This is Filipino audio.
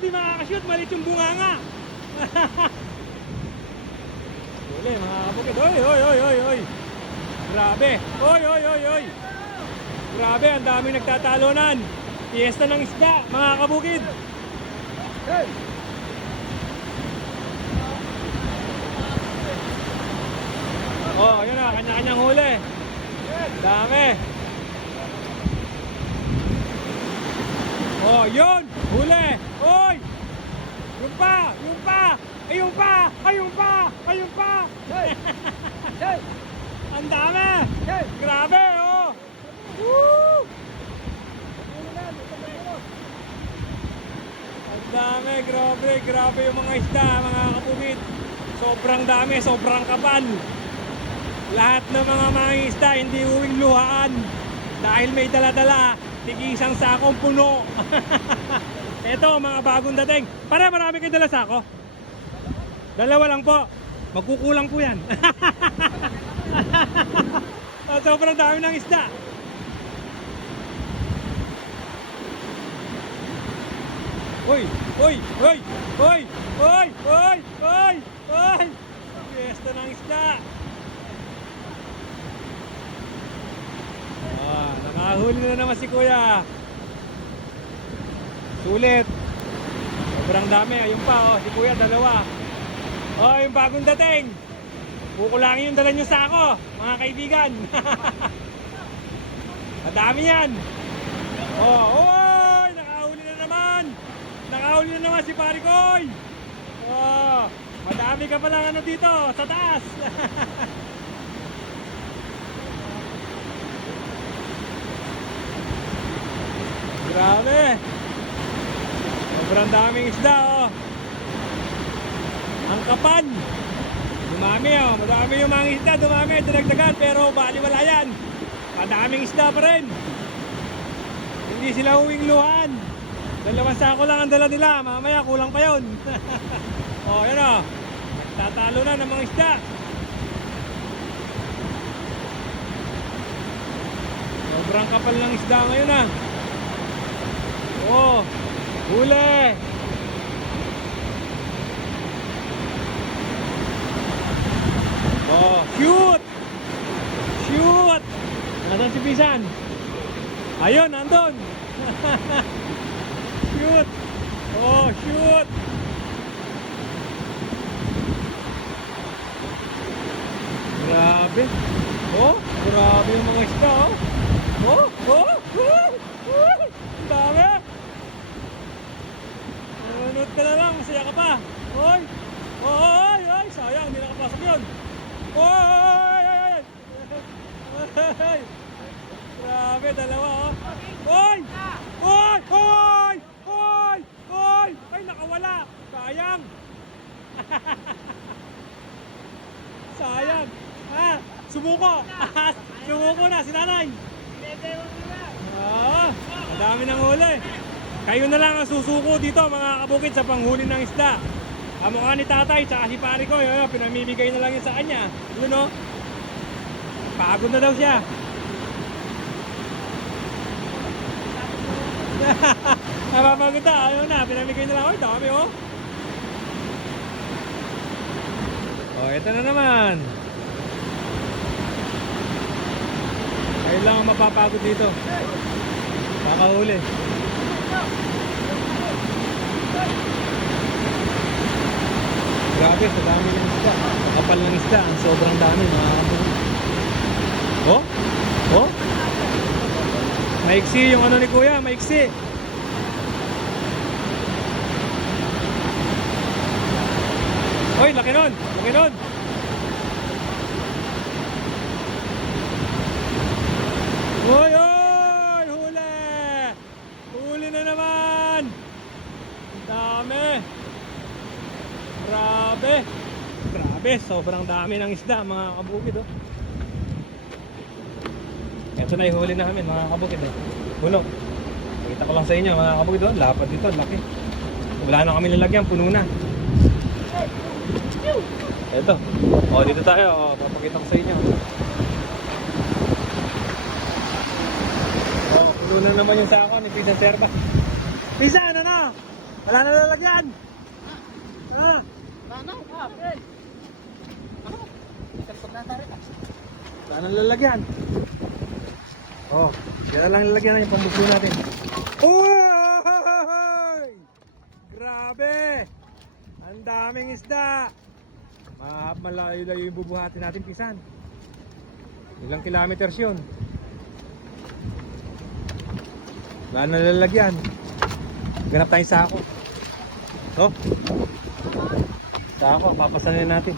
di makakashoot, malit yung bunganga. Huli mga kabukid. Oy, oy, oy, oy. Grabe. Oy, oy, oy, oy. Grabe, ang daming nagtatalunan. Fiesta ng isda, mga kabukid. Oh, yun na, kanya-kanyang huli. Dami. Oh, yun! Huli! Oy! Yung pa! Yung pa! Ayun pa! Ayun pa! Ayun pa! Ang dami! Grabe, oh! Woo! Ang dami, grabe, grabe yung mga isda, mga kapumit. Sobrang dami, sobrang kapal. Lahat ng mga mga isda hindi uwing luhaan dahil may dala-dala, Tigi isang sakong puno. Ito, mga bagong dating. Para marami kayo dala sako. Dalawa lang po. Magkukulang po yan. Ah, sobrang dami ng isda. Oy, oy, oy, oy, oy, oy, oy, oy! Piyesta ng isda! Ah, nakahuli na naman si Kuya. Sulit. Sobrang dami. Ayun pa, oh. Si Kuya, dalawa. Oh, yung bagong dating. Kukulangin yung dala nyo sa ako, mga kaibigan. Madami yan. Oh, oy! Nakahuli na naman. Nakahuli na naman si Parikoy. Oh, madami ka palang ano dito, sa taas. Grabe. Sobrang daming isda, oh. Ang kapal. Dumami, oh. Madami yung mga isda, dumami, dinagdagan, pero baliwala yan. Madaming isda pa rin. Hindi sila huwing luhan. Dalawang sako lang ang dala nila, mamaya kulang pa yun. oh, yan oh. Tatalo na ng mga isda. Sobrang kapal ng isda ngayon ah. Oh, huli. Oh, shoot! Shoot! Nasaan si Pisan? Ayun, nandun! shoot! Oh, shoot! Grabe! Oh, grabe yung mga isda! Oh, oh! Oh! oh. Ang dami! Nanonood ka na lang, masaya ka pa! Oy! Oy! Oy! Sayang, hindi nakapasok yun! Oy! Oy! Grabe, dalawa oh! Oy! Oy! Oy! Oy! Oy! Ay, nakawala! Sayang! Sayang! Ha? Sumuko! Sumuko na si nanay! Ah, ang dami ng huli. Kayo na lang ang susuko dito mga kabukid sa panghuli ng isda. Ang mukha ni tatay tsaka si pare ko, yun, pinamimigay na lang yun sa kanya. Yun o. Pagod na daw siya. Napapagod na, ayaw na, pinamigay na lang. Ay, dami oh. Oh, ito na naman. Kayo lang ang mapapagod dito. Kakahuli. Grabe, sa dami ng isda. Kapal ng isda, ang sobrang dami. Kabukid. Oh? Oh? Maiksi yung ano ni Kuya, maiksi. Hoy, laki nun! Laki nun! Hoy, hoy! Huli! Huli na naman! Ang dami! Grabe! Grabe, sobrang dami ng isda mga kabukid oh. Ito na yung huli namin mga kabukid oh. Puno. Kita ko lang sa inyo mga kabukid oh. Lapad dito, laki. Wala na kami lalagyan, puno na. Ito. Oh, dito tayo. Oh, papakita ko sa inyo. Oh, puno na naman yung sako ni Pisa Serba. Pisa, ano na? Wala na lalagyan! Ah! Ano? Ah, pre. Ano? Isang na tayo. Wala na lalagyan. Oh, yan na lang lalagyan yung pambuso natin. Uy! Grabe! Ang daming isda! Mahab malayo-layo yung bubuhatin natin pisan. Ilang kilometers yun? Wala na lalagyan. Ganap tayong sako. Oh. Sako, papasanin natin.